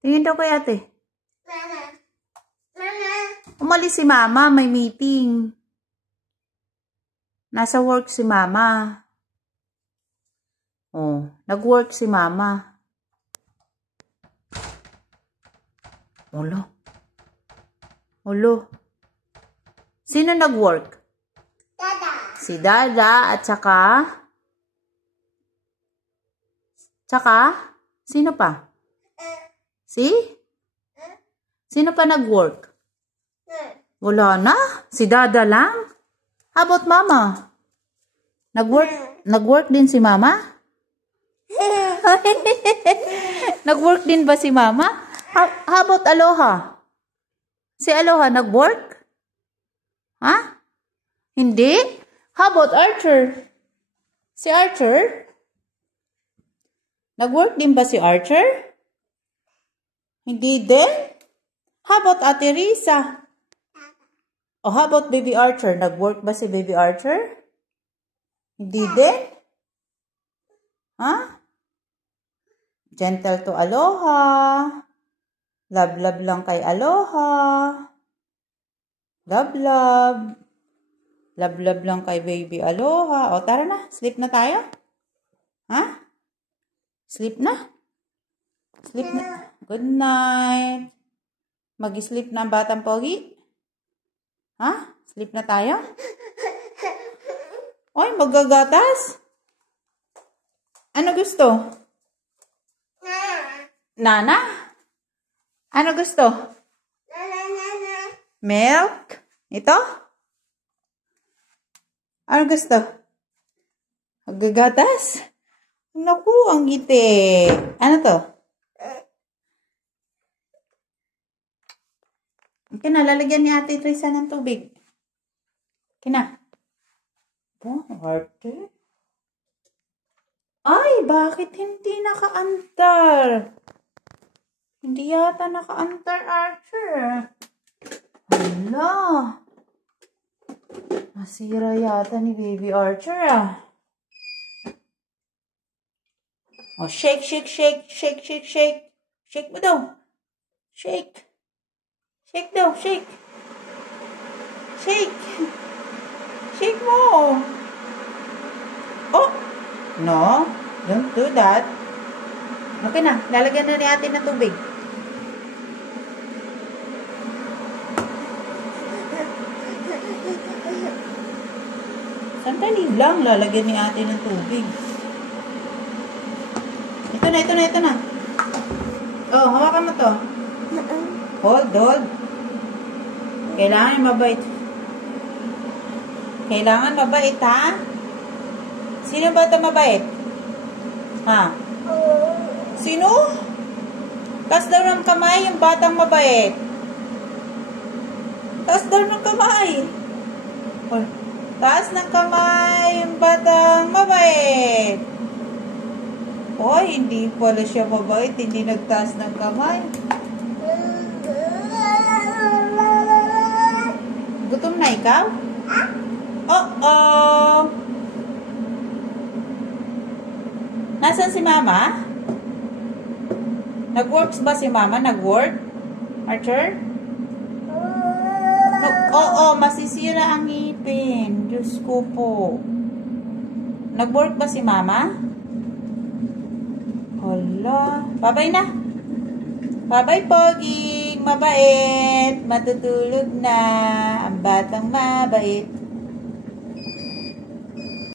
Tingin daw kay ate. Umalis si mama, may meeting. Nasa work si mama. Oh, nag-work si mama. Ulo. Sino nag-work? Dada. Si Dada at saka sino pa? Sino pa nag-work? Wala na? Si Dada lang? How about mama? Nag-work din si mama? Nag-work din ba si mama? How about Aloha? Si Aloha nag-work? Ha? Hindi? How about Archer? Si Archer? Nag-work din ba si Archer? Hindi din? How about Ate Risa? Oh, how about Baby Archer? Nag-work ba si Baby Archer? Hindi din? Ha? Gentle to Aloha. Love lang kay Aloha. Love. Love lang kay Baby Aloha. O, tara na. Sleep na tayo? Ha? Sleep na? Sleep na. Good night. Mag-sleep na ang batang pogi? Ha? Sleep na tayo? Oy, magagatas? Ano gusto? Nana? Ano gusto? Milk? Ito? Ano gusto? Magagatas? Naku, ang ngiti. Ano to? Kina, lalagyan ni Ate Teresa ng tubig. Kina. Oh, arte. Ay, bakit hindi naka-antar? Hindi yata naka-antar, Archer. Hala. Masira yata ni Baby Archer, ah. Oh, shake. Shake mo daw. Shake. Shake daw, shake. Shake. Shake mo. Oh. No, don't do that. Okay na, lalagyan na ni ate ng tubig. Sandali lang, lalagyan ni ate ng tubig. Ito na. Oh, hawakan mo to. Hold. Kailangan mabait. Kailangan mabait, ha? Sino ba ito mabait? Ha? Sino? Taas daw ng kamay yung batang mabait. Taas daw ng kamay. Taas ng kamay yung batang mabait. Hoy, hindi pala siya mabait. Hindi nagtaas ng kamay. Gutom na ikaw? Oh. Nasaan si mama? Nag-works ba si mama? Nag-work? Archer? Oo, masisira ang ngipin. Diyos ko po. Nag-work ba si mama? Hala. Babay na. Babay, Poging. Mabait. Matutulog na. Ang batang mabait.